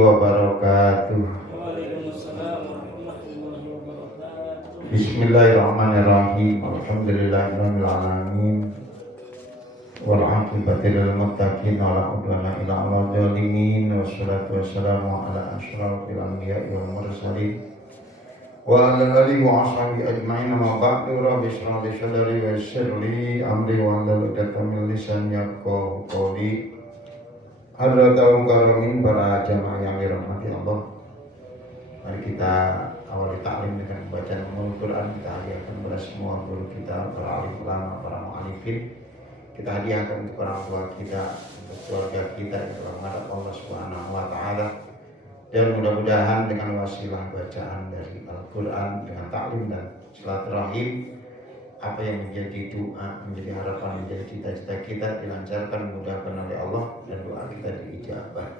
wabarakatuh. Waalaikumsalam warahmatullahi wabarakatuh. Bismillahirrahmanirrahim. Alhamdulillahirabbil alamin. Wal 'aqibatu lil muttaqin wa la 'udwana illa 'alal zalimin. Wassalatu wassalamu ala asyrafil anbiya'i wal mursalin wa ala alihi wa ashabihi ajma'in. Ma ba'du, rabbi shrah li sadri wa yassir li amri wa hlul 'uqdatam min lisani yafqahu qawli. Hadratul karamin, para jamaah yang dirahmati Allah. Mari kita awali taklim dengan bacaan Al-Quran. Kita hadiahkan kepada semua guru kita, para alim ulama, para mu'alifin. Kita hadiahkan untuk orang tua kita, untuk keluarga kita yang telah menghadap Allah Subhanahu wa Ta'ala. Dan mudah-mudahan dengan wasilah bacaan dari Al-Quran, dengan taklim dan silaturahim, apa yang menjadi doa, menjadi harapan, menjadi cita-cita kita dilancarkan, dimudahkan oleh Allah, dan doa kita diijabah.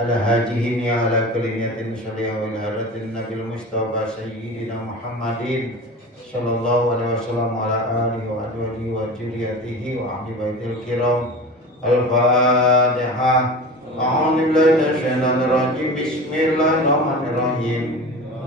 Ala hajihin ya ala kulli niyatin sholihah wa ila haratin nabil mustafa sayyidina Muhammadin sallallahu alaihi wasallam ala alihi wa adwadihi wa juriyatihi wa ahli baitil kiram. Al-Fatihah. A'udzu billahi minasyaitonir rajim. Bismillahirrahmanirrahim.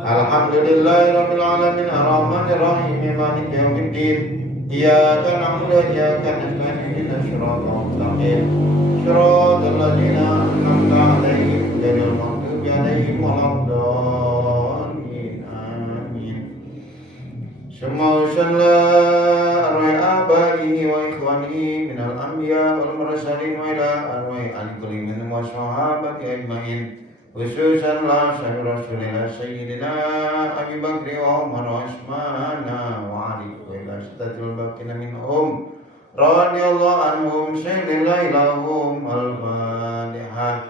Alhamdulillahirabbil alamin arrahmanir rahim maliki yaumiddin. Iyyaka na'budu wa iyyaka nasta'in ihdinas siratal mustaqim. Shiratal ladzina an'amta 'alaihim ghairil maghdubi 'alaihim waladdallin. Amin. Summa sallallahu alaihi abaihi wa ikhwanihi minal anbiya wal mursalin wa ila arwahi al-kulli minhum wa sahabati ajmain. Khususan la sahib Rasulillah Sayyidina Abi Bakri wa Umar wa Utsman wa Ali wa ila sittatil baqina minhum radhiyallahu anhum sayyidina ilahum. Al-Fatihah.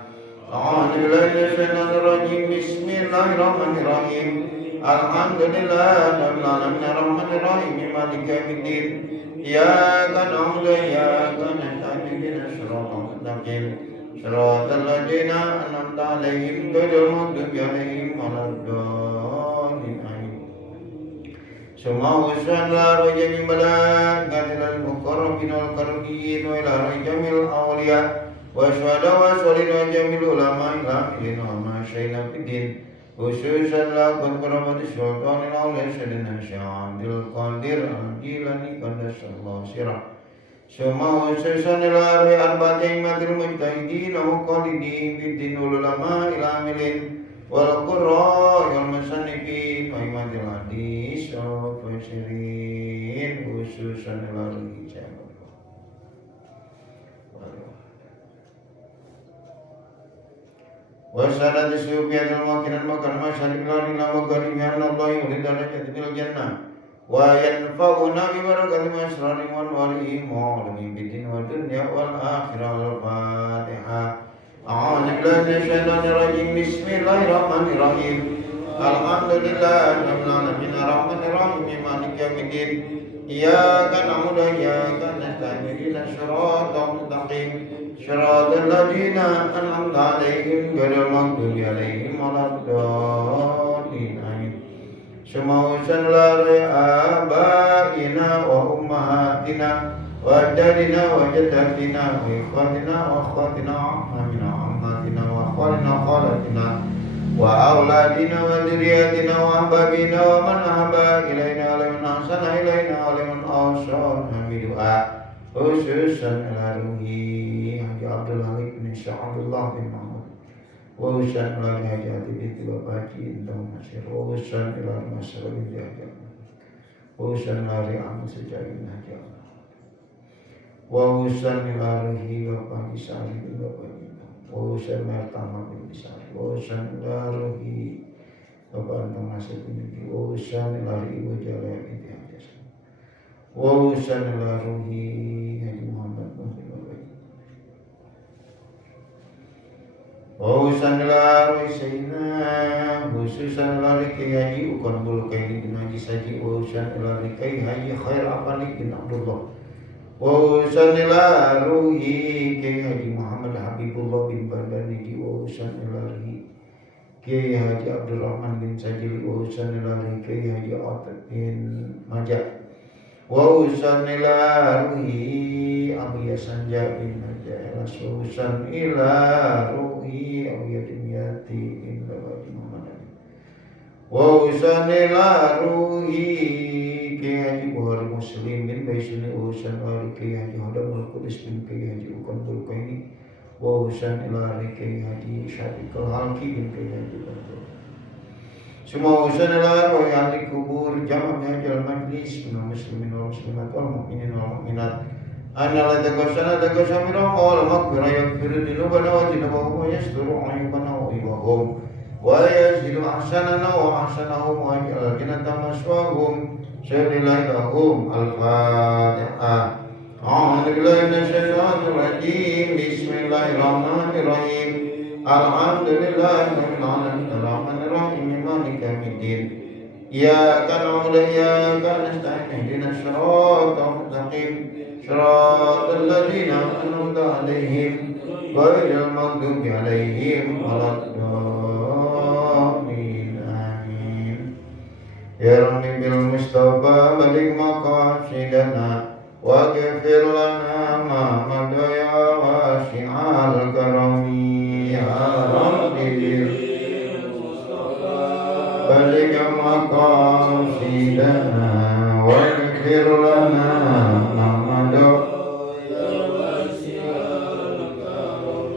A'udzu billahi minasyaitonir rajim. Bismillahirrahmanirrahim. Alhamdulillahirabbil alamin arrahmanir rahim maliki yaumiddin. Iyyaka na'budu wa iyyaka nasta'in ihdinas siratal mustaqim. Shiratal ladzina an'amta 'alaihim ghairil maghdubi 'alaihim waladdallin. Amin. Summa wasalla rajami malaikatil muqarrabin wal karbiyin wa ila rajamil awliya wa syuhada wa sholin wa jamil ulama ila ilin wa masyayna fiddin. Khususan la qadramati sultanil awliya sayyidina Syaikhul Qadir al-Jilani qaddasallahu sirah. Summa khususan ila arwi arba'ati imatil mujtahidin wa muqallidin fiddin ulama ila amilin wal qurra wal musannifin wa imatil hadis wa fasirin. Khususan ila rijal wa sadat sufiyatul makinan makan masyarif ila maghrib ya Allah wa darajatil jannah. Wa yanfa'una bi barakati masrari wa wali mu'min bidin wa dunya wal akhirah. Wal Fatihah. A'udzu billahi minasyaitonir rajim. Bismillahirrahmanirrahim. Alhamdulillahirabbil alamin arrahmanir rahim maliki yaumiddin. Iyyaka na'budu wa iyyaka nasta'in ihdinas siratal mustaqim. Shiratal ladzina an'amta 'alaihim ghairil maghdubi 'alaihim waladdallin. Amin. Summa sallallahu abaina wa ummahatina wa ajdadina wa jaddatina wa ikhwatina wa akhwatina wa amina wa ammatina wa akhwalina wa khalatina wa auladina wa dzurriyyatina wa ahbabina wa man ahabba ilaina wa liman ahsana ilaina wa liman awsana bidu'a. Khususan ila ruhi Haji Abdul Halik bin Sya'abdullah bin Mahmud wa usan ila hajati binti Bapak Haji Indah Masir wa usan ila masalah bin Jahjah wa usan ila ri'am sejari bin Haji wa usan ila ruhi Bapak Haji Sa'ali bin Bapak Indah wa usan ila Tama bin Bisari wa usan ila ruhi Bapak Antam Nasir bin Nabi wa usan ila Ibu Jalaya binti Haji wa usan ila ruhi Haji Muhammad bin Bapak wa usan ila ruhi Sayyidina khususan ila Rikai Haji Ukan Bulu Kaini bin Haji Saji wa usan ila Rikai Haji Khair Apani bin Abdullah wa usan ila ruhi Kiai Haji Muhammad Habibullah bin Bandari wa usan ila ruhi Kiai Haji Abdurrahman bin Sajili wa usan ila ruhi Kiai Haji Atab bin Majak wa usan ila ruhi Abu Yasanja bin Najah wa usan ila ruhi Abu Yadim tahiyati illa Muhammadan wa usanila ruhi Kiai Haji Bukhari Muslim bin Baisuni usan wali Kiai Haji Hadamul Qudus bin Kiai Haji Ukan Bulkaini wa usan ila Kiai Haji Syafiqul Halki bin Kiai Haji Bandung semua usan ila wa ahli kubur jamaah hajal majlis minal muslimin wal muslimat wal mu'minin wal mu'minat anna la takasana takasamira wal maghfirah yaghfiru dzunubana wa dzunubahum wa yasturu ayyubana wa iwahum wa yazidu ahsanana wa ahsanahum wa yaj'al jannata maswahum syarillahi lahum al-fatihah a'udzu billahi minasyaitonir rajim bismillahirrahmanirrahim alhamdulillahi rabbil alamin arrahmanir rahim maliki yaumiddin iyyaka na'budu wa iyyaka nasta'in ihdinas siratal mustaqim siratal ladzina an'amta 'alaihim ghairil maghdubi 'alaihim waladdallin amin ya rabbi bil mustafa balik maqasidana wa ghfir lana ma madaya wasi'al karami ya rabbi bil balik maqasidana wa ghfir lana ma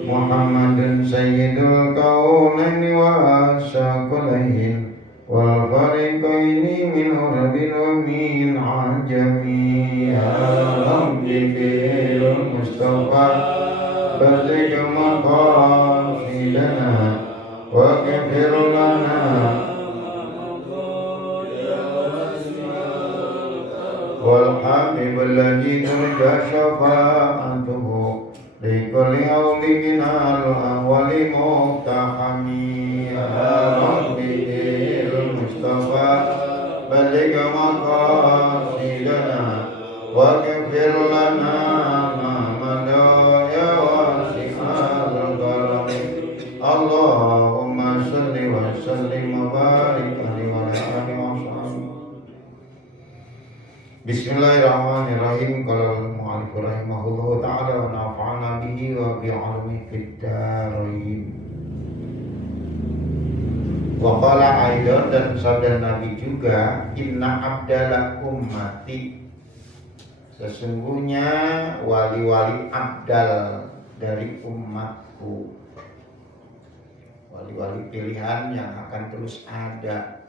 Muhammadun sayyidul kaunaini wa asyakulihin wal fariqaini min urabin wa min ajami ya rabbi bil mustafa baligh maqasidana wa ghfir lana wal habibul ladzi turja syafa'atuhu likulli awli minal awali muqtahami ya rabbi bil mustafa baligh maqasidana wa ghfir lana ma madaya wasi'al karami Allahumma salli wa sallim wa barik alaihi wa alihi wa sahbihi Bismillahirrahmanirrahim. Qala al-mu'allif rahimahullahu ta'ala wa nafa'ana bihi wa bi 'ilmihi fid dharain. Wa qala aidan dan sabda Nabi juga inna abdala ummati sesungguhnya wali-wali abdal dari umatku wali-wali pilihan yang akan terus ada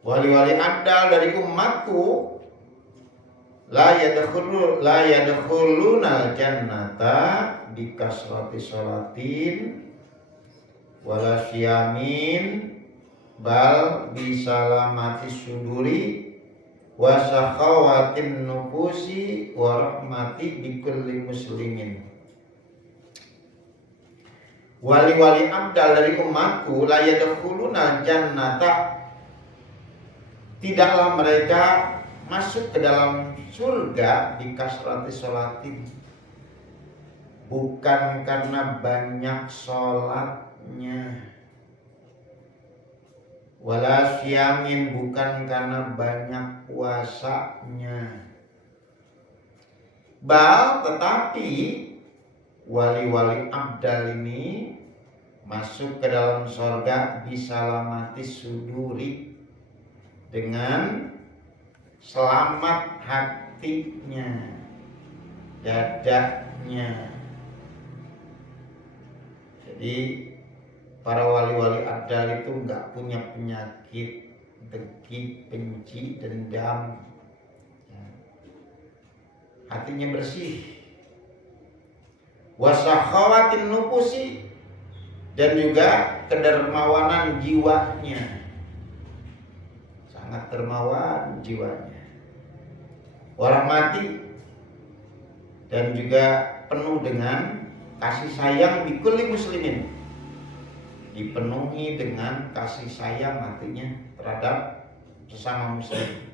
wali-wali abdal dari umatku la yadkhuluna jannata bi kasrati sholatin wala siyamin bal bi salamati suduri wa sakhawatin nufusi wa rahmati bi kulli muslimin. Wali-wali abdal dari umatku la yadkhuluna jannata tidaklah mereka masuk ke dalam surga di kasrati sholatin bukan karena banyak sholatnya wala syamin bukan karena banyak puasanya tetapi wali-wali abdal ini masuk ke dalam surga bisalamati suduri dengan selamat hatinya, dadanya. Jadi para wali-wali abdal itu enggak punya penyakit dengki, benci, dendam. Hatinya bersih. Wasakhawatin nufusi dan juga kedermawanan jiwanya. Sangat dermawan jiwanya, warahmati dan juga penuh dengan kasih sayang bikulli muslimin, dipenuhi dengan kasih sayang hatinya terhadap sesama muslim.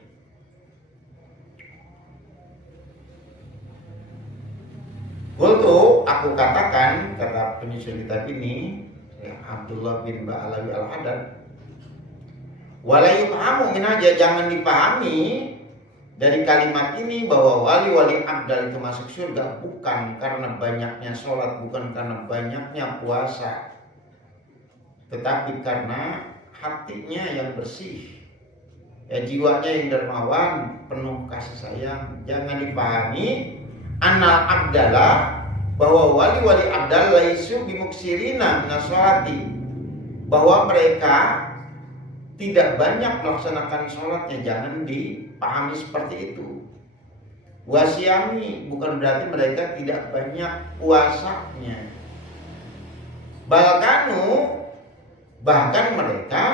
Qultu, aku katakan, kata penyusun kitab ini Abdullah bin Ba'alawi al-Haddad, wala yufhamu min aja, jangan dipahami dari kalimat ini bahwa wali-wali abdal itu masuk surga bukan karena banyaknya sholat, bukan karena banyaknya puasa, tetapi karena hatinya yang bersih, ya, jiwanya yang dermawan, penuh kasih sayang. Jangan dipahami anal abdalah, bahwa wali-wali abdal laisu bimuksirina minasholati, bahwa mereka tidak banyak melaksanakan sholatnya. Jangan dipahami seperti itu. Wasyami bukan berarti mereka tidak banyak puasanya. Bahkan mereka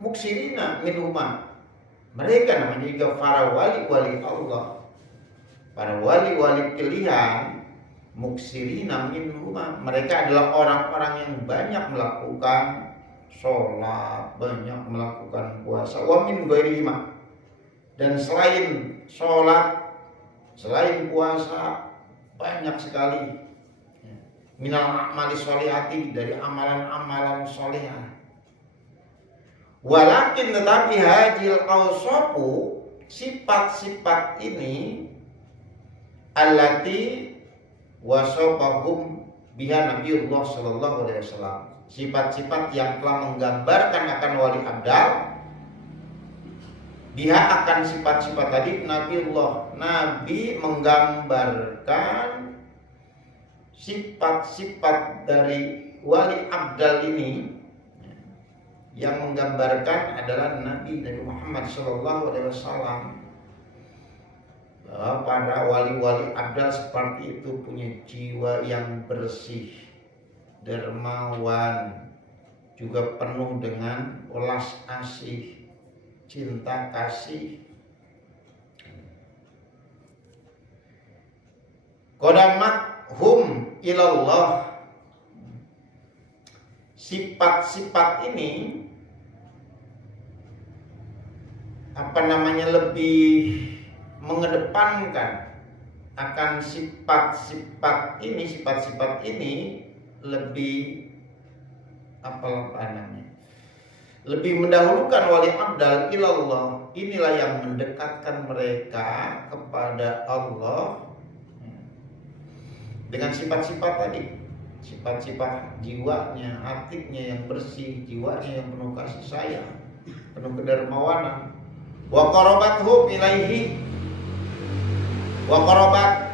muksirina minhuma. Mereka namanya juga para wali-wali Allah, para wali-wali pilihan. Muksirina minhuma, mereka adalah orang-orang yang banyak melakukan sholat, banyak melakukan puasa. Wa min ghairihima, dan selain sholat, selain puasa, banyak sekali minal a'mali sholihati, dari amalan-amalan sholihah. Walakin tetapi hajil awsafu, sifat-sifat ini allati wasofahum biha Nabiullah sallallahu alaihi wasallam, sifat-sifat yang telah menggambarkan akan wali abdal, biha akan sifat-sifat tadi Nabiullah, Nabi menggambarkan sifat-sifat dari wali abdal ini. Yang menggambarkan adalah Nabi Muhammad sallallahu alaihi wasallam. Para wali-wali abdal seperti itu punya jiwa yang bersih, dermawan, juga penuh dengan welas asih, cinta kasih. Qadamat hum ilallah, sifat-sifat ini lebih mengedepankan akan sifat-sifat ini lebih lebih mendahulukan wali abdal ilallah. Inilah yang mendekatkan mereka kepada Allah dengan sifat-sifat tadi, sifat-sifat jiwanya, hatinya yang bersih, jiwanya yang penuh kasih sayang, penuh kedermawanan. Wa qarabathum ilaihi, wa qarabat,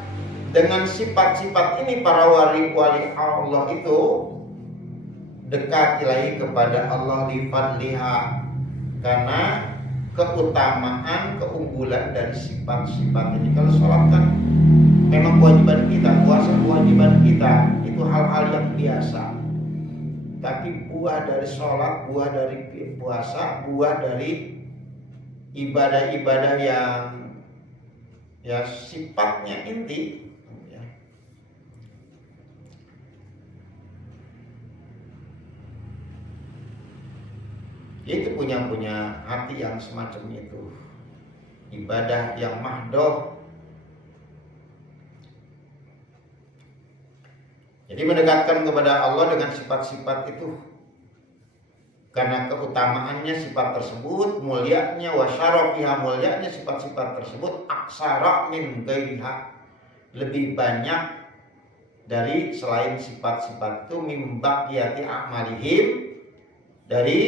dengan sifat-sifat ini para wali-wali Allah itu dekat ilaihi kepada Allah, li fadliha, karena keutamaan, keunggulan dari sifat-sifat ini. Kalau sholat kan memang kewajiban kita, puasa kewajiban kita, itu hal-hal yang biasa. Tapi buah dari sholat, buah dari puasa, buah dari ibadah-ibadah yang ya sifatnya inti, ya. Itu punya hati yang semacam itu, ibadah yang mahdoh. Jadi mendekatkan kepada Allah dengan sifat-sifat itu, karena keutamaannya sifat tersebut, mulianya wa syarafiha, mulianya sifat-sifat tersebut, aksara min ghairiha, lebih banyak dari selain sifat-sifat itu, mim baqiyati a'malihim, dari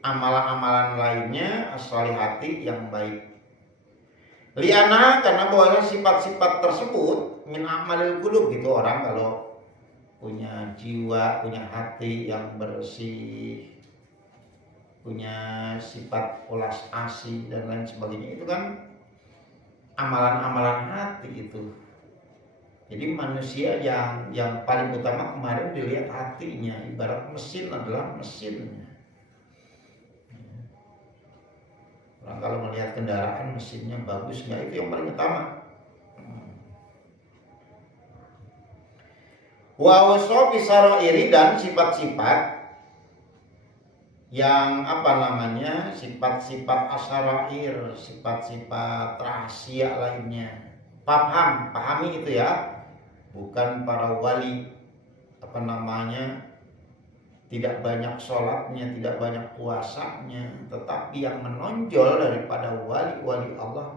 amalan-amalan lainnya, as-sholihati, yang baik. Liana, karena bahwa sifat-sifat tersebut min a'malil qulub, gitu. Orang kalau punya jiwa, punya hati yang bersih, punya sifat ulas asih dan lain sebagainya, itu kan amalan-amalan hati itu. Jadi manusia yang paling utama kemarin dilihat hatinya, ibarat mesin adalah mesinnya. Orang kalau melihat kendaraan mesinnya bagus nggak, itu yang paling utama. Wa wasofi sarairi, dan sifat-sifat yang sifat-sifat asyarair, sifat-sifat rahasia lainnya. Pahami itu ya, bukan para wali tidak banyak sholatnya, tidak banyak puasanya, tetapi yang menonjol daripada wali-wali Allah,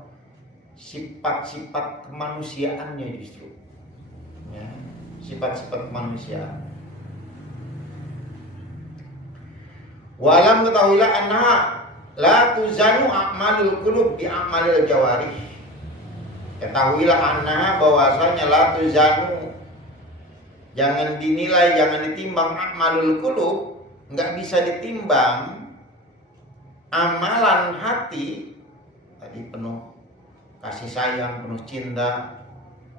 sifat-sifat kemanusiaannya justru, ya, sifat-sifat kemanusiaan. Walam ketahuilah annaha la tuzanu a'malul qulub bi a'malil jawarih. Ketahuilah annaha bahwasanya la tuzanu, jangan dinilai, jangan ditimbang a'malul qulub, enggak bisa ditimbang amalan hati tadi penuh kasih sayang, penuh cinta,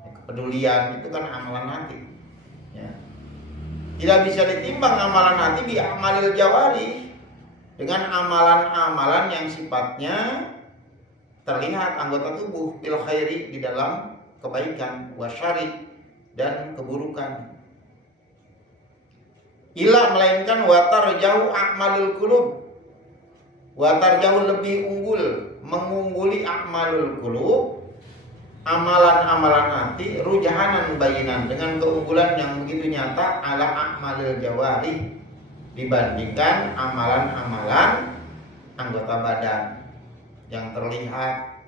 kepedulian, itu kan amalan hati, ya. Tidak bisa ditimbang amalan hati bi a'malil jawarih, dengan amalan-amalan yang sifatnya terlihat anggota tubuh, bil khairi, di dalam kebaikan, wasyari, dan keburukan. Ila, melainkan watar jauh a'malul qulub, watar jauh lebih unggul, mengungguli a'malul qulub, amalan-amalan hati, rujahanan bayinan, dengan keunggulan yang begitu nyata, ala a'malil jawarih, dibandingkan amalan-amalan anggota badan yang terlihat.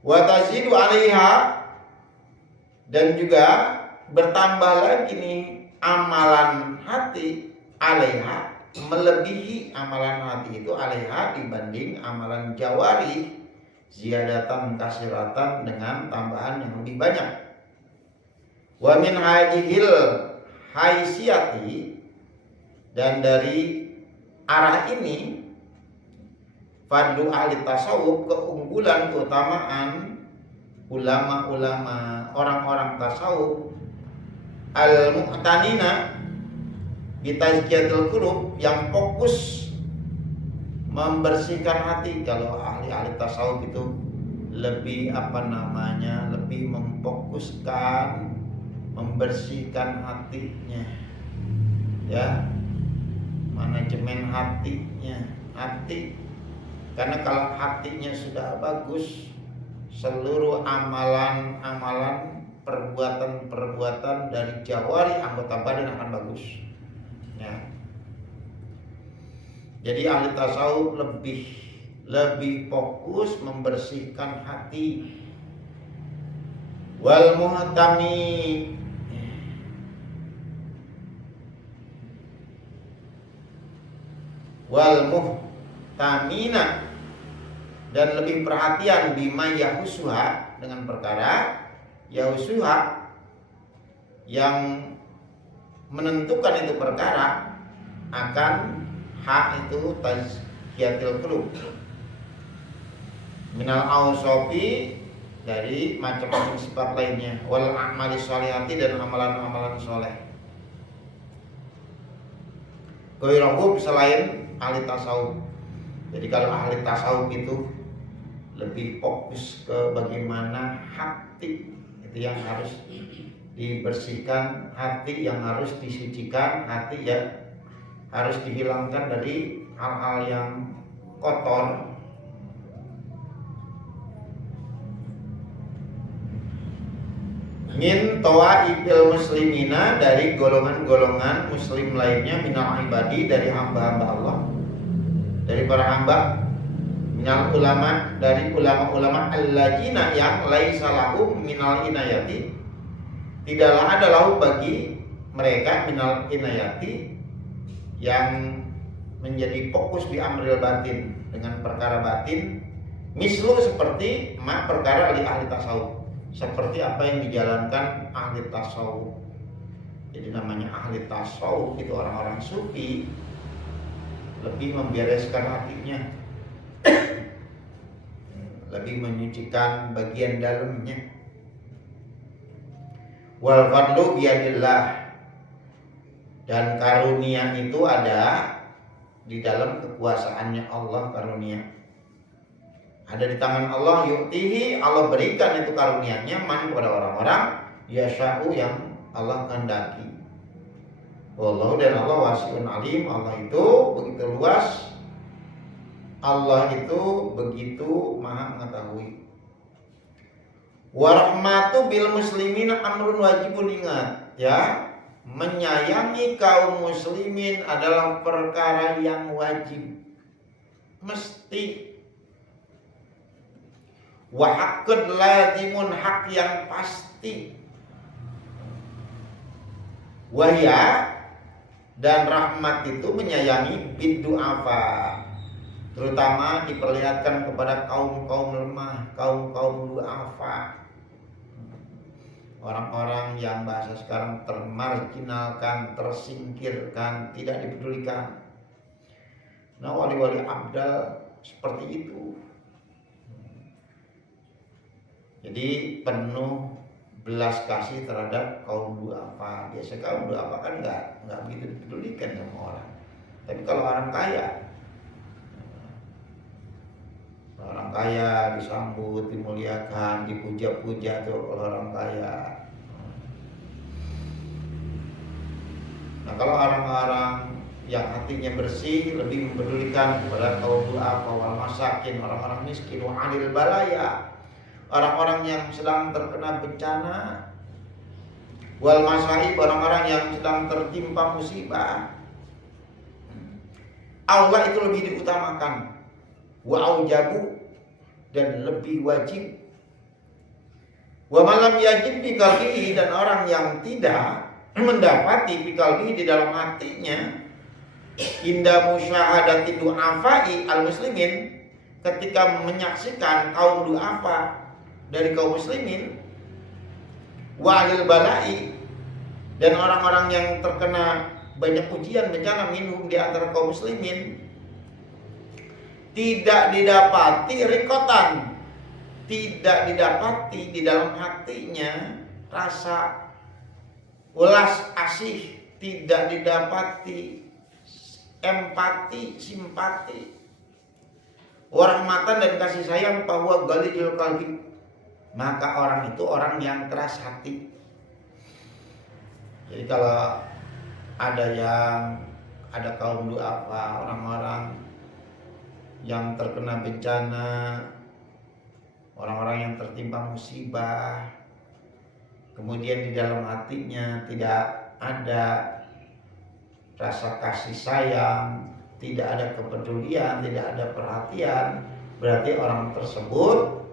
Wa tazidu 'alaiha, dan juga bertambah lagi nih amalan hati, 'alaiha, melebihi amalan hati itu, 'alaiha, dibanding amalan jawari, ziyadatan kasiratan, dengan tambahan yang lebih banyak. Wa min hajihil haisiyati, dan dari arah ini, fadlu ahli tasawuf, keunggulan, keutamaan ulama-ulama, orang-orang tasawuf, al-mu'tanina bitazkiyatil qulub, yang fokus membersihkan hati. Kalau ahli-ahli tasawuf itu lebih lebih memfokuskan membersihkan hatinya, ya, manajemen hatinya, hati. Karena kalau hatinya sudah bagus, seluruh amalan-amalan, perbuatan-perbuatan dari jawari anggota badan akan bagus, ya. Jadi ahli tasawuf lebih fokus membersihkan hati. Wal muhtami, wal muhtamina, dan lebih perhatian bima yahusuha, dengan perkara yahusuha, yang menentukan itu perkara, akan hak itu tazkiyatil qulub, minal ausofi, dari macam-macam sifat lainnya, wal a'mali sholihati, dan amalan-amalan soleh. Goirahu, selain ahli tasawuf. Jadi kalau ahli tasawuf itu lebih fokus ke bagaimana hati itu yang harus dibersihkan, hati yang harus disucikan, hati yang harus dihilangkan dari hal-hal yang kotor. Min tawaifil muslimina, dari golongan-golongan muslim lainnya, minal ibadi, dari hamba-hamba Allah, dari para hamba, minal ulama, dari ulama-ulama, alladzina, yang laisa lahum minal inayati, tidaklah ada lahu bagi mereka, minal inayati, yang menjadi fokus di amril batin, dengan perkara batin, mislu, seperti ma, perkara li ahli tasawuf, seperti apa yang dijalankan ahli tasawuf. Jadi namanya ahli tasawuf itu orang-orang sufi, lebih membereskan hatinya, lebih menyucikan bagian dalamnya. Wal fadlu biyadillah, dan karunia itu ada di dalam kekuasaannya Allah. Karunia ada di tangan Allah, yu'tihi, Allah berikan itu karunia-Nya, man, kepada orang-orang, yasha'u, yang Allah kehendaki. Wallahu, dan Allah wasi'un alim, Allah itu begitu luas, Allah itu begitu maha mengetahui. Warahmatu bil muslimin amrun wajibun, ingat ya, menyayangi kaum muslimin adalah perkara yang wajib, mesti. wa haqqun lazimun, hak yang pasti, wahya, dan rahmat itu menyayangi biddu'afa, terutama diperlihatkan kepada kaum-kaum lemah, kaum-kaum du'afa, orang-orang yang bahasa sekarang termarginalkan, tersingkirkan, tidak dipedulikan. Nah, wali-wali abdal seperti itu. Jadi penuh belas kasih terhadap kaum du'afa. Biasa kaum du'afa kan nggak begitu dipedulikan sama orang. Tapi kalau orang kaya disambut, dimuliakan, dipuja-puja tuh kalau orang kaya. Nah, kalau orang-orang yang hatinya bersih lebih mempedulikan kepada kaum du'afa wal masakin, orang-orang miskin, wa alil balaya, orang-orang yang sedang terkena bencana, wal masaib, orang-orang yang sedang tertimpa musibah. Allah itu lebih diutamakan, wa aujabu, dan lebih wajib. Wa malam yajib fi qalbihi, dan orang yang tidak mendapati fi qalbihi di dalam hatinya, inda musyahadati du'afai al-muslimin, ketika menyaksikan kaum du'afa dari kaum muslimin, wa'alil balai, dan orang-orang yang terkena banyak ujian bencana minhum di antara kaum muslimin, tidak didapati rikotan, tidak didapati di dalam hatinya rasa welas asih, tidak didapati empati, simpati, warahmatan dan kasih sayang, bahwa galijul qalbi, maka orang itu orang yang keras hati. Jadi kalau ada kaum du'afa, orang-orang yang terkena bencana, orang-orang yang tertimpa musibah, kemudian di dalam hatinya tidak ada rasa kasih sayang, tidak ada kepedulian, tidak ada perhatian, berarti orang tersebut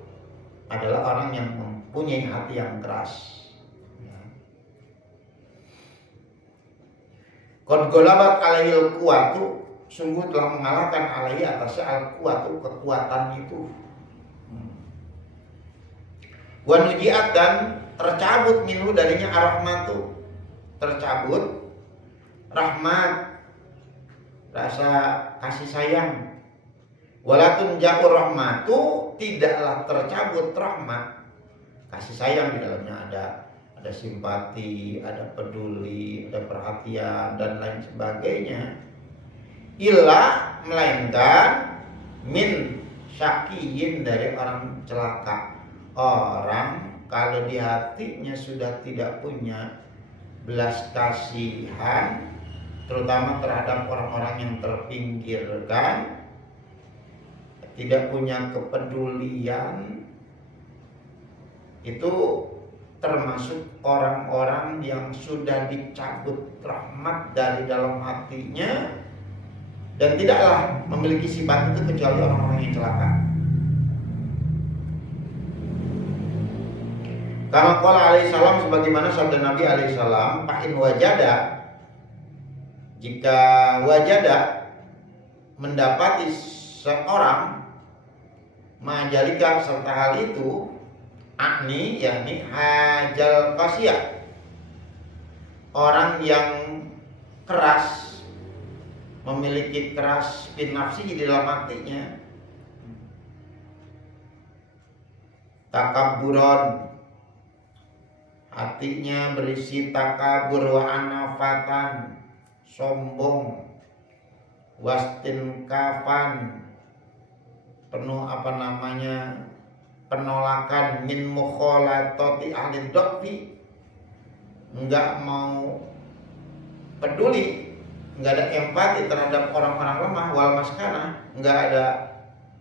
adalah orang yang mempunyai hati yang keras. Qad ghalabat alaihil quwatu, sungguh telah mengalahkan alaihi atasnya al-quwatu, kekuatan itu. Wa nujiat, dan tercabut minhu darinya ar-rahmatu, tercabut rahmat, rasa kasih sayang. Walatun ja'ur rahmatu, tidaklah tercabut rahmat, kasih sayang di dalamnya ada simpati, ada peduli, ada perhatian dan lain sebagainya. Illa, melainkan min syakiyin, dari orang celaka. Orang kalau di hatinya sudah tidak punya belas kasihan, terutama terhadap orang-orang yang terpinggirkan, tidak punya kepedulian, itu termasuk orang-orang yang sudah dicabut rahmat dari dalam hatinya, dan tidaklah memiliki sifat itu kecuali orang-orang yang celaka. Kama qala alaihi salam, sebagaimana sabda Nabi alaihi salam, fa in wajada, jika wajada mendapati seorang, majalika, serta hal itu, akni, yakni hajal qasiyah, orang yang keras, memiliki keras bin nafsi di dalam hatinya, takabburon, hatinya berisi takabur, wa anafatan, sombong, wastin kafan, penuh penolakan, min mukhalatati ahli dhaqfi, enggak mau peduli, enggak ada empati terhadap orang-orang lemah, wal maskana, enggak ada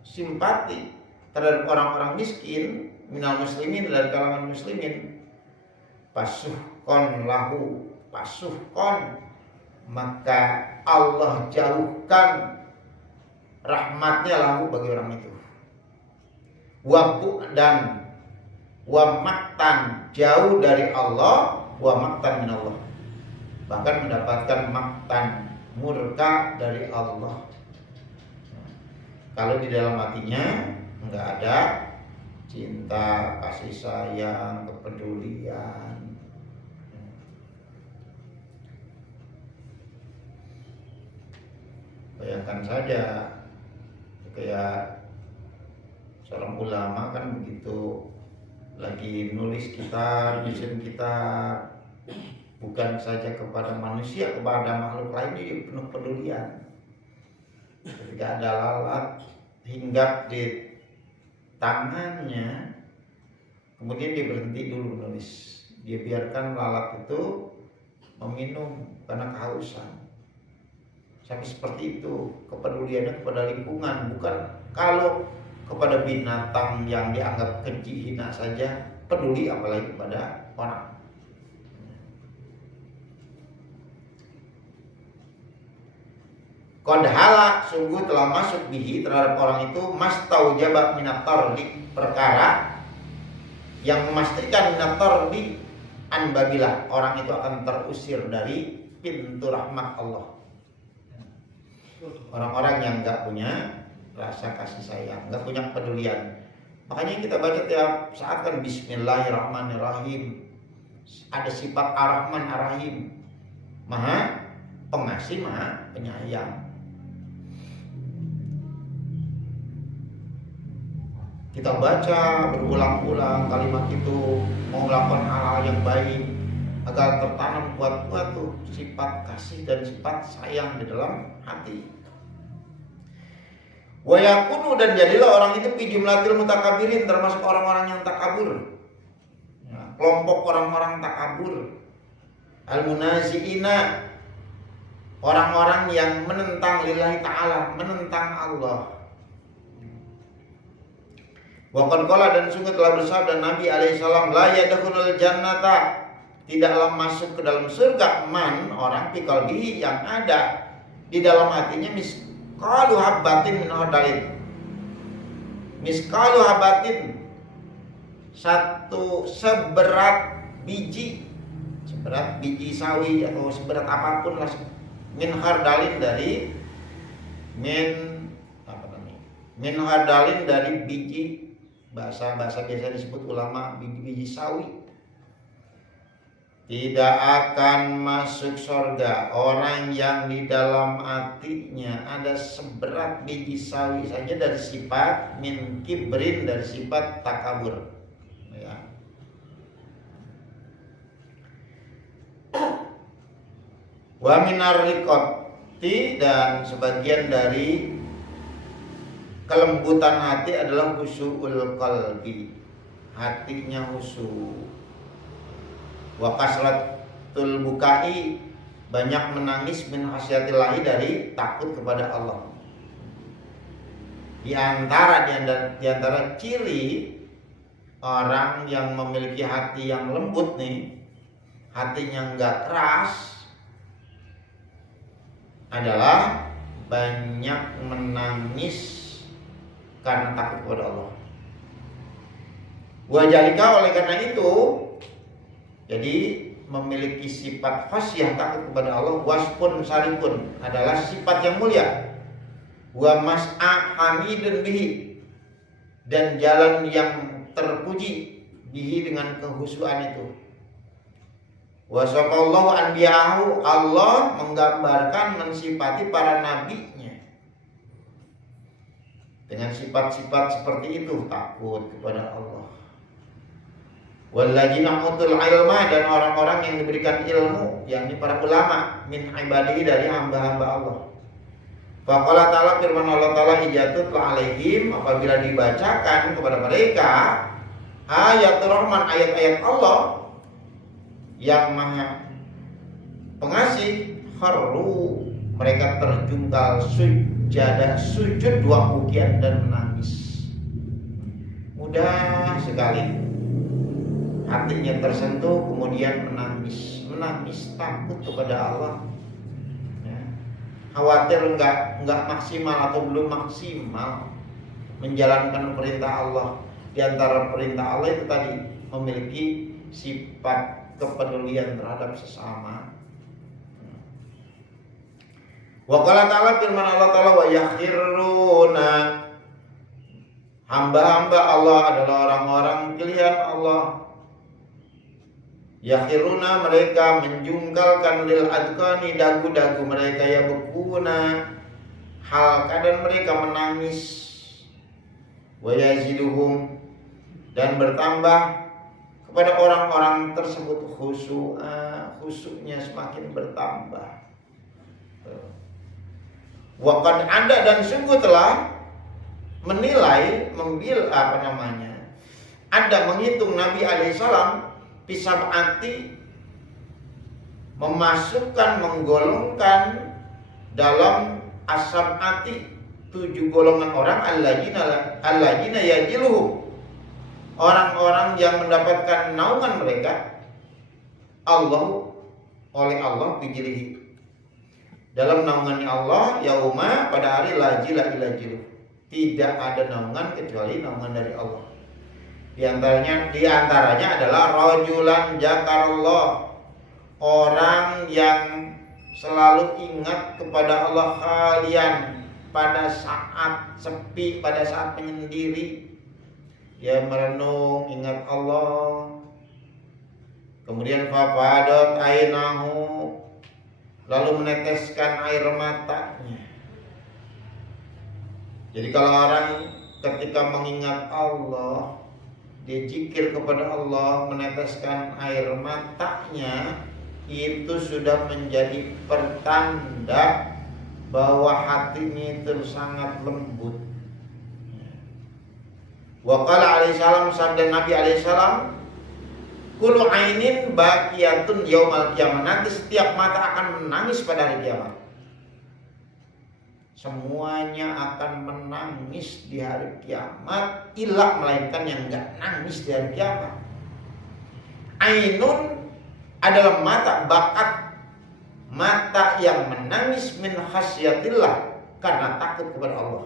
simpati terhadap orang-orang miskin, minal muslimin, dari kalangan muslimin. Pasuhkon lahu, pasuhkon, maka Allah jauhkan rahmatnya lahu bagi orang itu. wa bu'dan wa maktan, jauh dari Allah, wa maktan min Allah, bahkan mendapatkan maktan, murka dari Allah. Kalau di dalam hatinya enggak ada cinta, kasih sayang, kepedulian. Bayangkan saja, kayak seorang ulama kan begitu lagi nulis kitab, bikin kitab, bukan saja kepada manusia, kepada makhluk lain, dia penuh pedulian. Ketika ada lalat hinggap di tangannya, kemudian dia berhenti dulu menulis. Dia biarkan lalat itu meminum karena kehausan. Sampai seperti itu kepeduliannya kepada lingkungan, bukan kalau kepada binatang yang dianggap keji, hina saja peduli, apalagi kepada orang. Qad hala, sungguh telah masuk bihi terhadap orang itu mastaujaba minat tardi, perkara yang memastikan minat tardi an babilah, orang itu akan terusir dari pintu rahmat Allah. Orang-orang yang enggak punya rasa kasih sayang, enggak punya kepedulian. Makanya kita baca tiap saat kan Bismillahirrahmanirrahim. Ada sifat Ar-Rahman Ar-Rahim, Maha Pengasih, Maha Penyayang. Kita baca berulang-ulang kalimat itu, mau melakukan hal-hal yang baik agar tertanam kuat-kuat tuh sifat kasih dan sifat sayang di dalam hati. Wa yakunu, dan jadilah orang itu fi jumlatil mutakabirin, termasuk orang-orang yang takabur. Ya, kelompok orang-orang takabur. Al-munazi'ina, orang-orang yang menentang lillahi ta'ala, menentang Allah. Wa qad qala, dan sungguh telah bersabda Nabi alaihi salam, la yadkhulul jannata, tidaklah masuk ke dalam surga man, orang fi qalbihi, yang ada di dalam hatinya miskalu habatin min khardalin. Miskalu habatin, satu seberat biji sawi atau seberat apapun lah, min khardalin, dari min khardalin, dari biji, bahasa biasa disebut ulama biji sawi. Tidak akan masuk surga orang yang di dalam hatinya ada seberat biji sawi saja dari sifat min kibrin, dari sifat takabur. Ya. Wa minar riqati, dan sebagian dari kelembutan hati adalah khusyu'ul qalbi, hatinya khusyuk. Wa kasratul bukai, banyak menangis min khasyatillahi, dari takut kepada Allah. Di antara ciri orang yang memiliki hati yang lembut nih, hatinya enggak keras, adalah banyak menangis karena takut kepada Allah. Wajalika, oleh karena itu, jadi memiliki sifat khasyah, takut kepada Allah, waspun sarikun, adalah sifat yang mulia. Wa mas'a hamidun bihi, dan jalan yang terpuji bihi, dengan kehusuan itu. Wa saqallahu anbiya'ahu, Allah menggambarkan, mensifati para nabinya dengan sifat-sifat seperti itu, takut kepada Allah. Walladzina utul ilma, dan orang-orang yang diberikan ilmu, yakni para ulama, min ibadihi, dari hamba-hamba Allah. Faqala ta'ala, firman Allah ta'ala, ijatut alaihim, apabila dibacakan kepada mereka ayatul rahman, ayat-ayat Allah yang maha pengasih, kharru, mereka terjungkal sujud dua pujian dan menangis. Mudah sekali hatinya tersentuh, kemudian menangis takut kepada Allah. Ya. Khawatir enggak maksimal atau belum maksimal menjalankan perintah Allah, di antara perintah Allah itu tadi memiliki sifat kepedulian terhadap sesama. Wa qala ta'ala, firman Allah Ta'ala, wa yakhiruna, hamba-hamba Allah adalah orang-orang pilihan Allah. Yakhiruna, mereka menjungkalkan, lil adqani, dagu-dagu mereka, ya bekuna, hal keadaan mereka menangis. Wa yaziduhum, dan bertambah kepada orang-orang tersebut khusyuknya semakin bertambah. Wa qad ada, dan sungguh telah menilai, ada menghitung Nabi alaihissalam pisab'ati, memasukkan, menggolongkan dalam asab'ati 7 golongan orang, alladzina yajiluhum, orang-orang yang mendapatkan naungan mereka oleh Allah bijilihi, dalam naungannya Allah, yauma, pada hari la jila illa jiluh, tidak ada naungan kecuali naungan dari Allah. Di antaranya adalah rajulan zakarallah, orang yang selalu ingat kepada Allah khalian, pada saat sepi, pada saat menyendiri, dia merenung ingat Allah. Kemudian fafadat ainahu, lalu meneteskan air matanya. Jadi kalau orang ketika mengingat Allah, dia zikir kepada Allah, meneteskan air matanya, itu sudah menjadi pertanda bahwa hatinya itu sangat lembut. Wa qala alaihissalam, sabda Nabi alaihissalam, kullu ainin baqiyatun yaumal qiyamah, nanti setiap mata akan menangis pada hari kiamat. Semuanya akan menangis di hari kiamat, illa, melainkan yang enggak nangis di hari kiamat. Ainun adalah mata, bakat, mata yang menangis min khasyatillah, karena takut kepada Allah.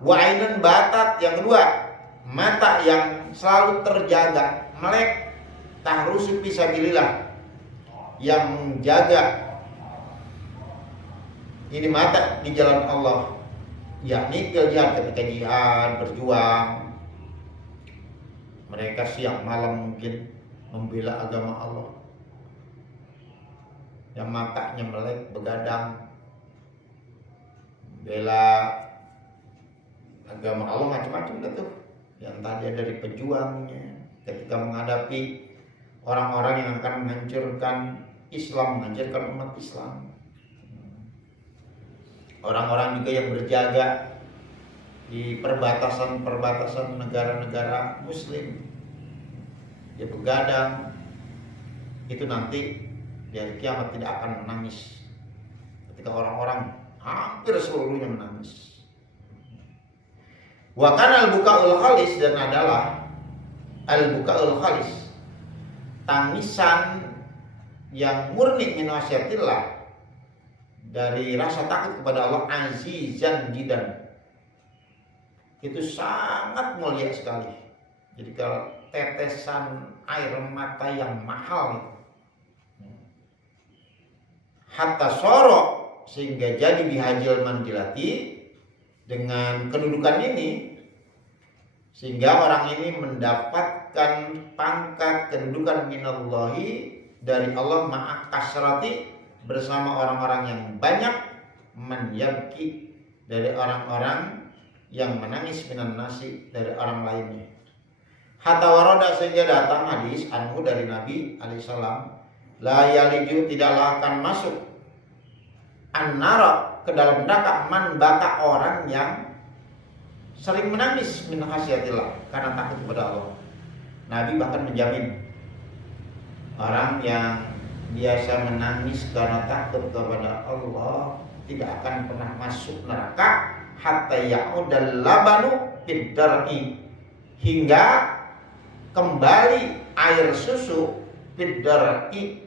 Wa ainun batat, yang kedua, mata yang selalu terjaga, melek, tahrusu fisabilillah, yang menjaga ini mata di jalan Allah, yakni jihad, ketika jihad, berjuang, mereka siang malam mungkin membela agama Allah, yang matanya melek, begadang, bela agama Allah macam-macam gitu. Yang tadi dari pejuangnya ketika menghadapi orang-orang yang akan menghancurkan Islam, menghancurkan umat Islam. Orang-orang juga yang berjaga di perbatasan negara-negara Muslim, dia begadang, itu nanti di hari kiamat tidak akan menangis. Ketika orang-orang hampir seluruhnya menangis. Wa kana al-bukaul khalis, dan adalah al-bukaul khalis, tangisan yang murni min khasyatillah, dari rasa takut kepada Allah, azizan jidan, itu sangat mulia sekali. Jadi kalau tetesan air mata yang mahal itu, hatta sorok, sehingga jadi bihajil manjilati, dengan kedudukan ini, sehingga orang ini mendapatkan pangkat kedudukan minallahi, dari Allah, ma'a kasrati, bersama orang-orang yang banyak, menyabki, dari orang-orang yang menangis, minan nasi, dari orang lainnya. Hatta waroda, sehingga datang hadis anhu, dari Nabi alaihissalam, la yaliju, tidaklah akan masuk an-nara, ke dalam neraka, man baka, orang yang sering menangis min khasyatillah, karena takut kepada Allah. Nabi bahkan menjamin orang yang biasa menangis karena takut kepada Allah tidak akan pernah masuk neraka, hatta ya'udal labanu fid dar'i, hingga kembali air susu fid dar'i,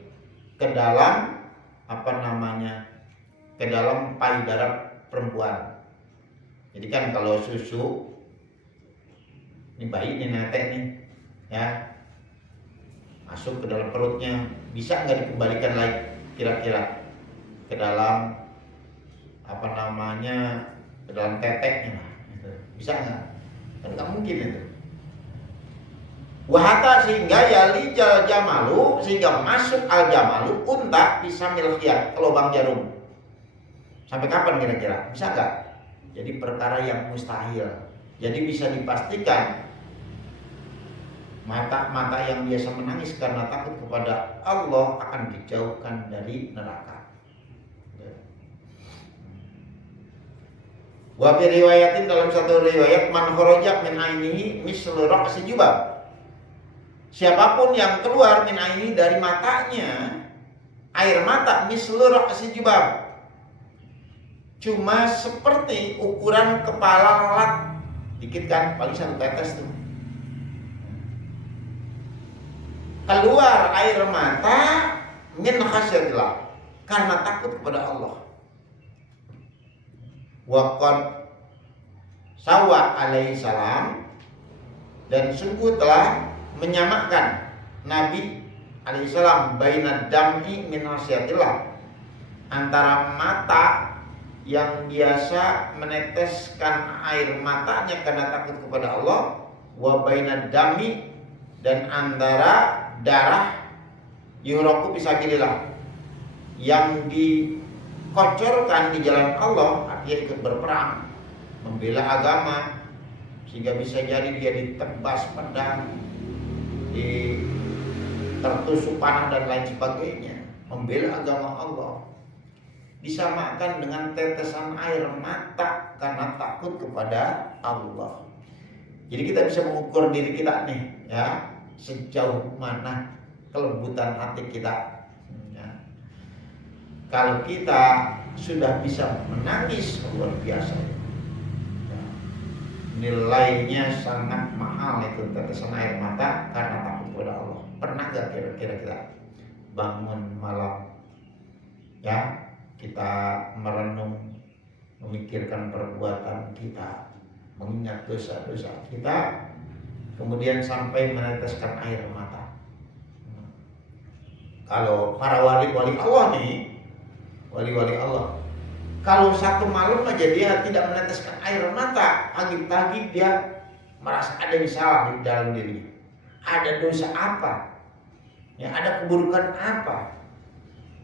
ke dalam ke dalam payudara perempuan. Jadi kan kalau susu Ini bayi, ini netek nih, ya, masuk ke dalam perutnya, bisa nggak dikembalikan lagi kira-kira ke dalam apa namanya, ke dalam teteknya, gitu. Bisa nggak? Kan nggak mungkin itu. Wahata sehingga yalijal jamalu, sehingga masuk al jamalu unta bisa milkhiyat ke lubang jarum. Sampai kapan kira-kira? Bisa nggak? Jadi perkara yang mustahil. Jadi bisa dipastikan mata-mata yang biasa menangis karena takut kepada Allah akan dijauhkan dari neraka. Wa fi riwayatin, dalam satu riwayat, man kharaja min ainihi mislu ra'si jubab. Siapapun yang keluar min ainihi, dari matanya air mata, mislu ra'si jubab, cuma seperti ukuran kepala lalat, dikit kan, paling satu tetes tuh. Keluar air mata min khasyatillah, karena takut kepada Allah. Waqad sawa alaihi salam, dan sungguh telah menyamakan Nabi alaihi salam baina dam'i min khasyatillah, antara mata yang biasa meneteskan air matanya karena takut kepada Allah, wa baina dam'i, dan antara darah yuhraku fisabilillah, yang dikocorkan di jalan Allah, artinya ikut berperang membela agama, sehingga bisa jadi dia ditebas pedang, tertusuk panah dan lain sebagainya, membela agama Allah, disamakan dengan tetesan air mata karena takut kepada Allah. Jadi kita bisa mengukur diri kita nih, ya, sejauh mana kelembutan hati kita, ya. Kalau kita sudah bisa menangis luar biasa, ya, nilainya sangat mahal itu tetesan air mata karena takut kepada Allah. Pernah gak kira-kira kita bangun malam, ya, kita merenung, memikirkan perbuatan kita, mengingat dosa-dosa kita, kemudian sampai meneteskan air mata. Kalau para wali-wali Allah nih, wali-wali Allah, kalau satu malam aja dia tidak meneteskan air mata, pagi-pagi dia merasa ada yang salah di dalam dirinya. Ada dosa apa? Ya, ada keburukan apa?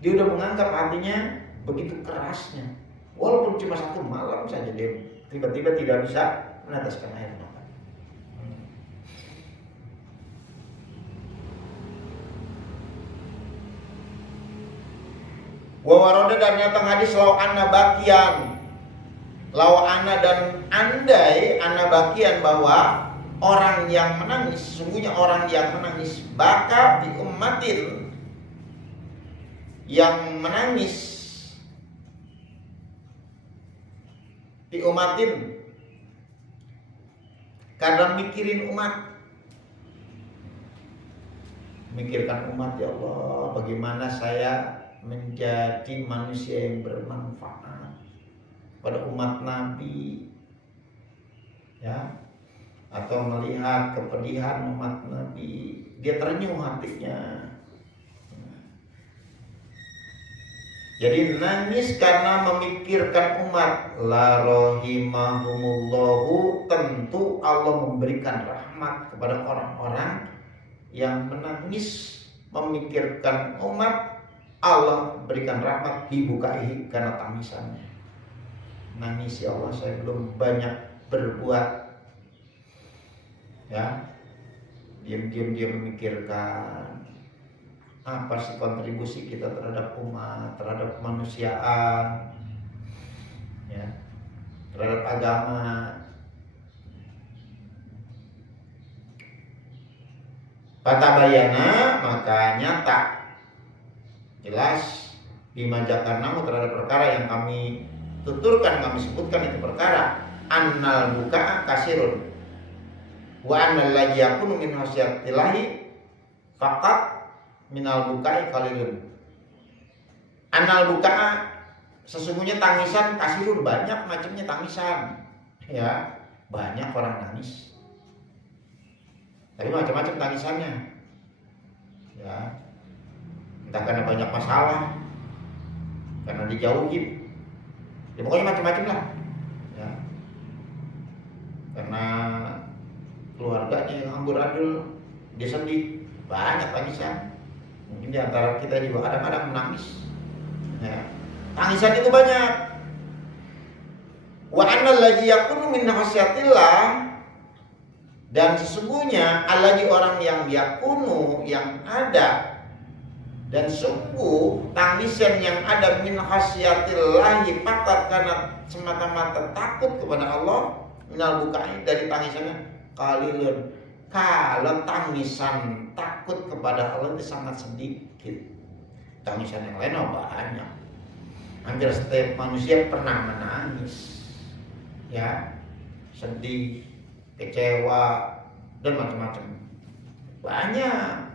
Dia udah menganggap hatinya begitu kerasnya. Walaupun cuma satu malam saja dia tiba-tiba tidak bisa meneteskan air mata. Wa warada, dan datang hadis lau anna bakian, lau anna, dan andai anna bakian, bahwa orang yang menangis, sesungguhnya orang yang menangis, baka bi ummatin, yang menangis bi ummatin, karena mikirin umat, mikirkan umat, ya Allah, bagaimana saya menjadi manusia yang bermanfaat pada umat Nabi, ya, atau melihat kepedihan umat Nabi, dia terenyuh hatinya. Jadi nangis karena memikirkan umat. La rahimahumullahu, tentu Allah memberikan rahmat kepada orang-orang yang menangis memikirkan umat. Allah berikan rahmat dibukai karena tangisannya. Nangis, ya Allah, saya belum banyak berbuat, ya, diam-diam dia memikirkan apa sih kontribusi kita terhadap umat, terhadap kemanusiaan, ya, terhadap agama. Patabayana, maka nyata, jelas, bima jakarnahu, terhadap perkara yang kami tuturkan, kami sebutkan itu perkara, annal buka kasirun wa annal ladzi yakunu min khasyatillahi faqat minal bukai qalilun. Annal buka, sesungguhnya tangisan, kasirun, banyak macamnya tangisan, ya, banyak orang nangis. Tapi macam-macam tangisannya. Ya. Entah karena banyak masalah, karena dijauhin. Ya pokoknya macam-macam lah. Ya. Karena keluarganya yang amburadul, dia sedih, banyak tangisan. Mungkin di antara kita juga kadang-kadang menangis. Ya. Tangisan itu banyak. Wa annal ladzi yakunu min khasyatillah, dan sesungguhnya alladzi orang yang yakunu yang ada, dan sungguh tangisan yang ada min khasyatillah fakat karena semata-mata takut kepada Allah, minal bukai dari tangisannya qalilun. Kalau tangisan takut kepada Allah itu sangat sedikit. Tangisan yang lain banyak. Hampir setiap manusia pernah menangis, ya, sedih, kecewa, dan macam-macam. Banyak.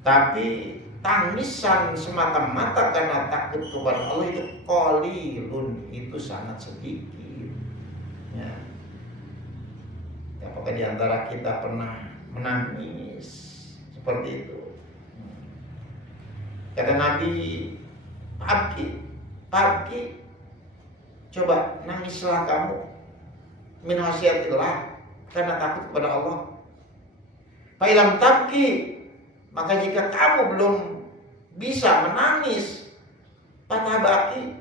Tapi tangisan semata-mata karena takut kepada Allah itu qalilun, itu sangat sedikit. Ya. Apakah di antara kita pernah menangis seperti itu? Kata Nabi, pagi, coba nangislah kamu min khasyatillah, karena takut kepada Allah. Fa'ilam tabki, maka jika kamu belum bisa menangis, fatabaki,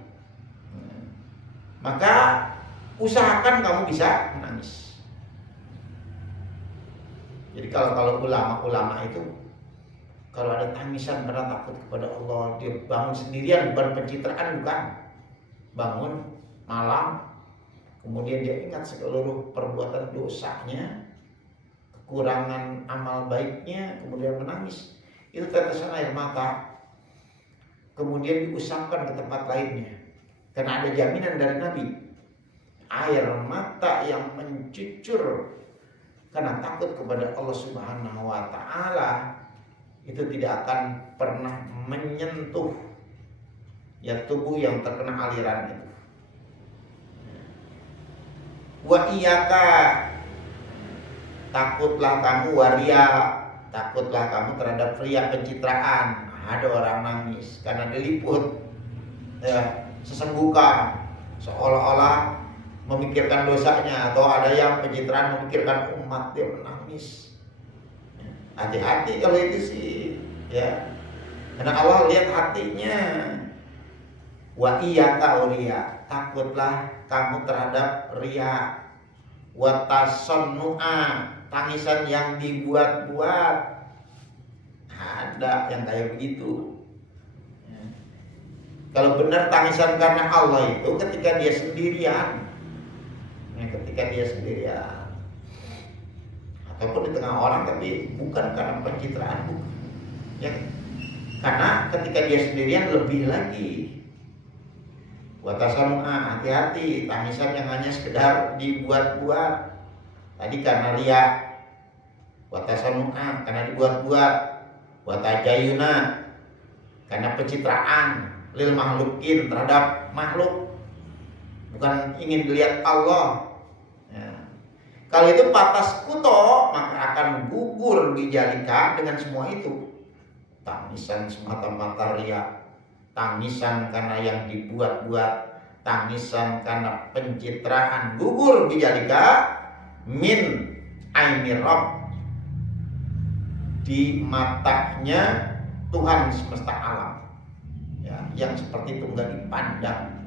maka usahakan kamu bisa menangis. Jadi kalau ulama itu, kalau ada tangisan karena takut kepada Allah, dia bangun sendirian, bukan pencitraan, bukan. Bangun malam, kemudian dia ingat seluruh perbuatan dosanya, kekurangan amal baiknya, kemudian menangis. Itu tetesan air mata, kemudian diusapkan ke tempat lainnya. Karena ada jaminan dari Nabi, air mata yang mencucur karena takut kepada Allah Subhanahu wa Ta'ala itu tidak akan pernah menyentuh ya tubuh yang terkena aliran itu. Wa iyyaka, takutlah kamu waria, takutlah kamu terhadap riya, pencitraan. Ada orang nangis karena diliput, ya, sesenggukan, seolah-olah memikirkan dosanya, atau ada yang pencitraan memikirkan umat, dia menangis. Hati-hati kalau itu sih, ya, karena Allah lihat hatinya. Wa iyyaka riya, takutlah kamu terhadap riya. Wa tasannu'a, tangisan yang dibuat-buat. Ada yang kayak begitu. Ya. Kalau benar tangisan karena Allah itu ketika dia sendirian, ataupun di tengah orang, tapi bukan karena pencitraan, bukan. Ya, karena ketika dia sendirian lebih lagi. Watasanu'a, hati-hati tangisan yang hanya sekedar dibuat-buat. Tadi karena riya, watasanu'a karena dibuat-buat, watajayuna karena pencitraan, lil makhlukin terhadap makhluk, bukan ingin dilihat Allah. Ya. Kalau itu patas kuto, maka akan gugur bijalika dengan semua itu. Tangisan semata-mata riya, tangisan karena yang dibuat-buat, tangisan karena pencitraan, gugur bijalika min aini rabb, di matanya Tuhan semesta alam. Ya, yang seperti itu enggak dipandang.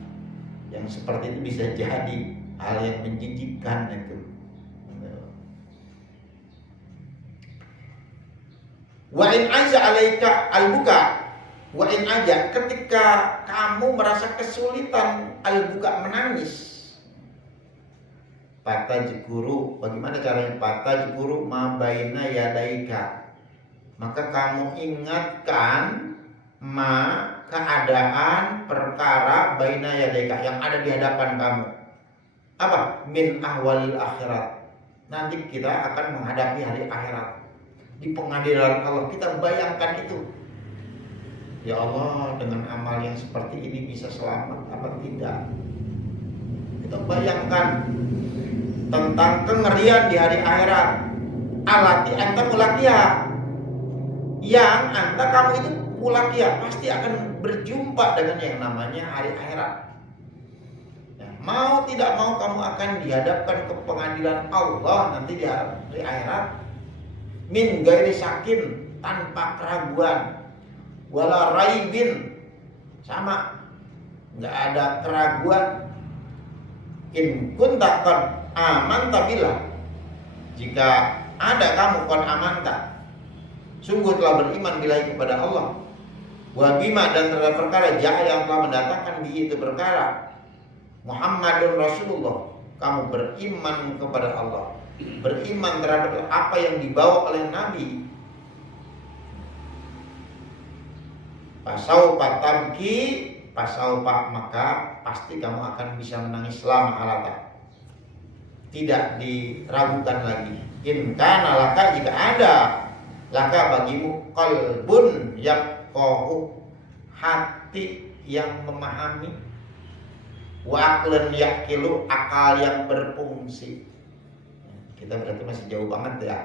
Yang seperti itu bisa jadi hal yang menjijikkan itu. Wa in aja alaika albuka, wa in aja, ketika kamu merasa kesulitan albuka, menangis. Fatajkuru, bagaimana caranya? Fatajkuru ma baina yadaika, maka kamu ingatkan ma, keadaan perkara baina yadaika, yang ada di hadapan kamu. Apa? Min ahwalil akhirat, nanti kita akan menghadapi hari akhirat. Di pengadilan Allah kita bayangkan itu. Ya Allah, dengan amal yang seperti ini bisa selamat apa tidak? Kita bayangkan tentang kengerian di hari akhirat. alati anta mulakiha, yang anta kamu itu mulakiha, pasti akan berjumpa dengan yang namanya hari akhirat. Ya, mau tidak mau kamu akan dihadapkan ke pengadilan Allah nanti di hari akhirat. Min gairi syakin, tanpa keraguan, wala raibin, sama nggak ada keraguan. In kunta qad amanta billah, jika ada kamu qad amanta, sungguh telah beriman billahi kepada Allah, wa bima, dan terhadap perkara jaa yang telah mendatangkan bihi itu perkara, Muhammadun Rasulullah, kamu beriman kepada Allah, beriman terhadap apa yang dibawa oleh Nabi. Pasaupa tabki, pasaupa, maka pasti kamu akan bisa menangis selama halata, tidak diragukan lagi. In kana laka, jika ada laka bagimu qalbun yaqahu, hati yang memahami, wa aqlan yaqilu, akal yang berfungsi. Kita berarti masih jauh banget ya,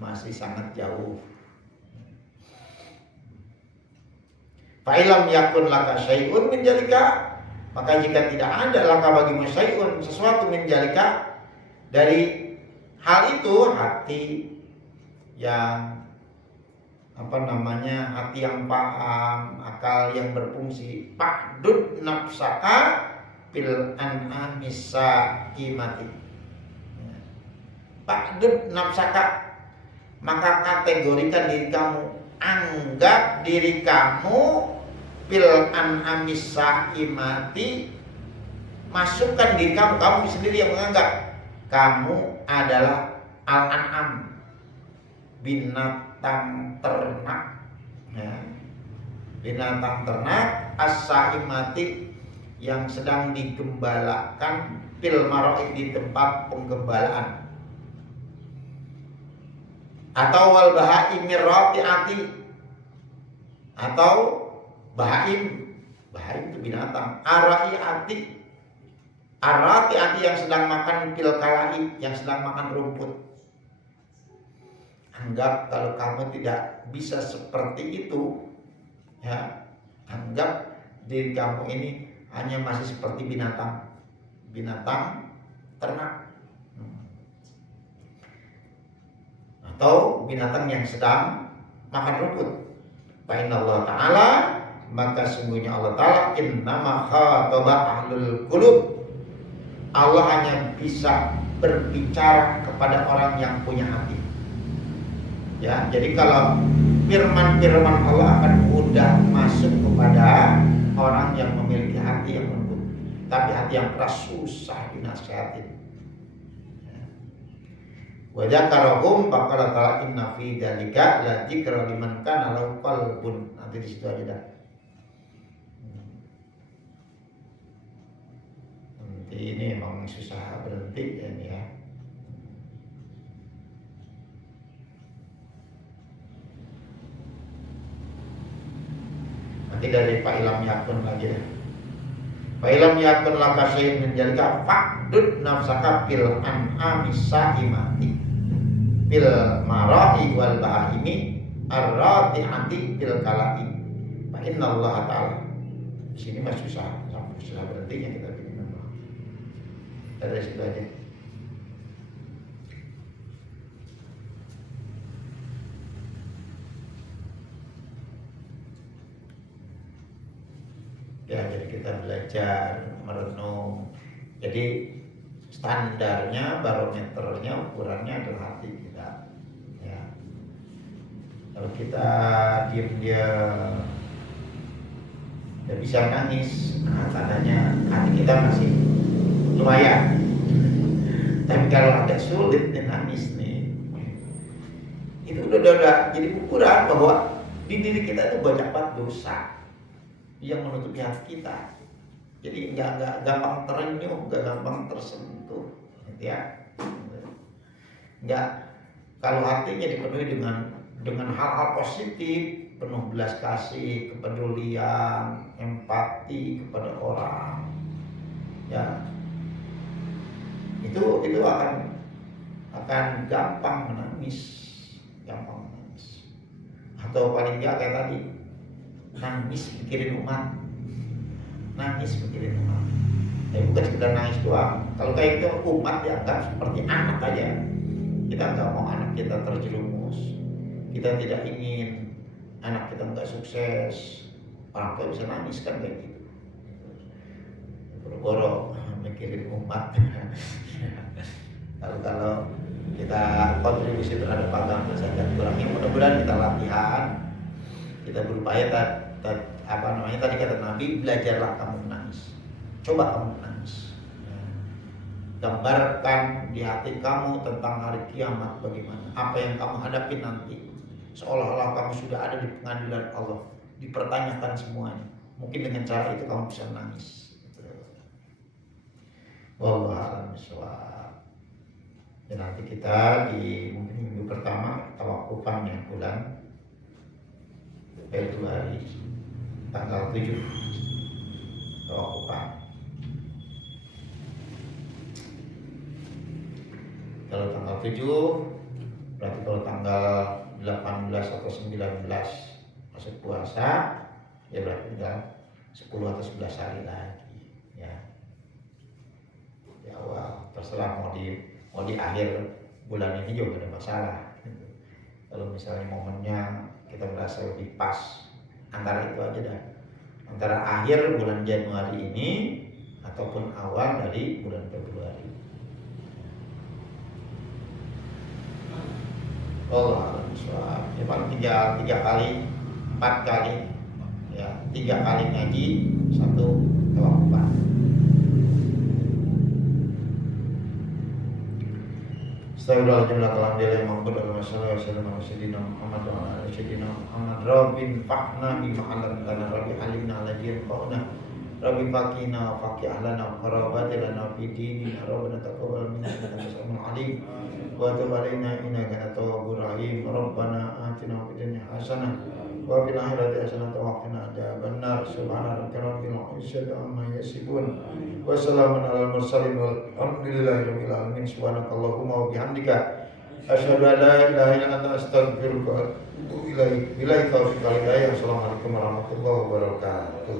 masih sangat jauh. Fa'ilam yakun laka syai'un min jalika, maka jika tidak ada laka bagimu syai'un, sesuatu min jalika, dari hal itu, hati yang hati yang paham, akal yang berfungsi, pa'dud nafsaka bil an'amisa imati, pa'dud nafsaka, maka kategorikan diri kamu, anggap diri kamu bil an'amis saimati, masukkan diri kamu, kamu sendiri yang menganggap kamu adalah al-an'am, binatang ternak, ya. Binatang ternak as-saimati, yang sedang digembalakan, fil mar'i, di tempat penggembalaan, atau wal bahaimir rati'ati, atau bahaim itu binatang, arai'ati, arati'ati, yang sedang makan fil kalai, yang sedang makan rumput. Anggap kalau kamu tidak bisa seperti itu, ya, anggap diri kamu ini hanya masih seperti binatang ternak, atau binatang yang sedang makan rumput. Fa innallaha ta'ala, maka sungguhnya Allah Ta'ala, innama khataba ahlul qulub, Allah hanya bisa berbicara kepada orang yang punya hati. Ya, jadi kalau firman-firman Allah akan mudah masuk kepada orang yang memiliki hati yang lembut, tapi hati yang keras susah dinasihatin. Wa dzakarahum faqala ta'ala inna fi dzalika la dzikra liman kana lahu qalbun. Nanti di situ aja dah. Nanti ini emang susah berhenti ya, ini ya. Nanti dari Pak Ilham Yakun lagi deh. Pak Ilham Yakun laka syai'un min dzalika faqdud nafsaka bil an'ami saimati, bil mara'i wal bahimi arrati'ati bil kalai. Fa innallaha ta'ala. Di sini mah susah berhentinya kita bikin apa. Dari situ aja. Ya, jadi kita belajar merenung. Jadi standarnya, barometernya, ukurannya adalah hati kita. Ya. Kalau kita diam dia tidak bisa nangis, nah, tandanya hati kita masih lumayan. Tapi kalau agak sulit nih nangis nih, itu udah jadi ukuran bahwa di diri kita itu banyak banget dosa yang menutupi hati kita. Jadi nggak gampang terenyuh, nggak gampang tersentuh, gitu ya. Nggak, kalau hatinya dipenuhi dengan hal-hal positif, penuh belas kasih, kepedulian, empati kepada orang, ya, itu akan akan gampang menangis, atau paling enggak kayak tadi, nangis mikirin umat. Bukan sekedar nangis doang. Kalau kayak gitu umat dianggap seperti anak aja. Kita nggak mau anak kita terjerumus. Kita tidak ingin anak kita nggak sukses. Orang tua bisa nangis kan kayak gitu. Boro-boro mikirin umat. Kalau kita kontribusi terhadap agama saja kurangnya, mudah-mudahan kita latihan, kita berupaya tadi kata Nabi, belajarlah kamu menangis. Coba kamu menangis. Gambarkan di hati kamu tentang hari kiamat bagaimana. Apa yang kamu hadapi nanti. Seolah-olah kamu sudah ada di pengadilan Allah. Dipertanyakan semuanya. Mungkin dengan cara itu kamu bisa menangis. Wallahu a'lam bishawab. Dan nanti kita di mungkin minggu pertama tawakufannya bulan Februari tanggal 7 tawakufan. Kalau tanggal 7 berarti kalau tanggal 18 atau 19 masuk puasa, ya berarti tinggal 10 atau 11 hari lagi ya. Di awal terserah mau di akhir bulan ini juga ada masalah. Kalau misalnya momennya kita merasa lebih pas, antara itu aja dah. Antara akhir bulan Januari ini ataupun awal dari bulan Februari. Allah ya paling 3 kali 4 kali ya, 3 kali ngaji, 1 tawakufan. Astagfirullahaladzim alhamdulillah ma'bud al-masalah wa sayyidina Muhammad wa ala sayyidina Muhammad Rabbin fa'na bima 'allamtana Rabbi alimna alladhi yanfa'una Rabbi faqina wa faqih ahlana wa qarabatilana fi dinina Rabbana taqabbal minna innaka antas samiul alim wa tub 'alaina innaka antat tawwabur rahim Rabbana atina fid dunya hasanah wa fil akhirati hasanah wa qina adzabannar subhana rabbika rabbil izzati amma yasifun wa salamun alal mursalin walhamdulillahi rabbil alamin subhanakallahumma wa bihamdika asyhadu an la ilaha illa anta astaghfiruka wa atubu ilaik. Billahi taufiq wal hidayah. Assalamualaikum warahmatullahi wabarakatuh.